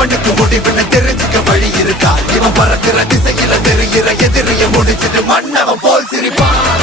எவனுக்கு முடிவுன்னு தெரிஞ்சுக்க வழி இருக்கா? இவன் பறக்கிற திசையில தெரிகிற எதிரிய முடிச்சிட்டு மன்னவன் போல் சிரிப்பான்.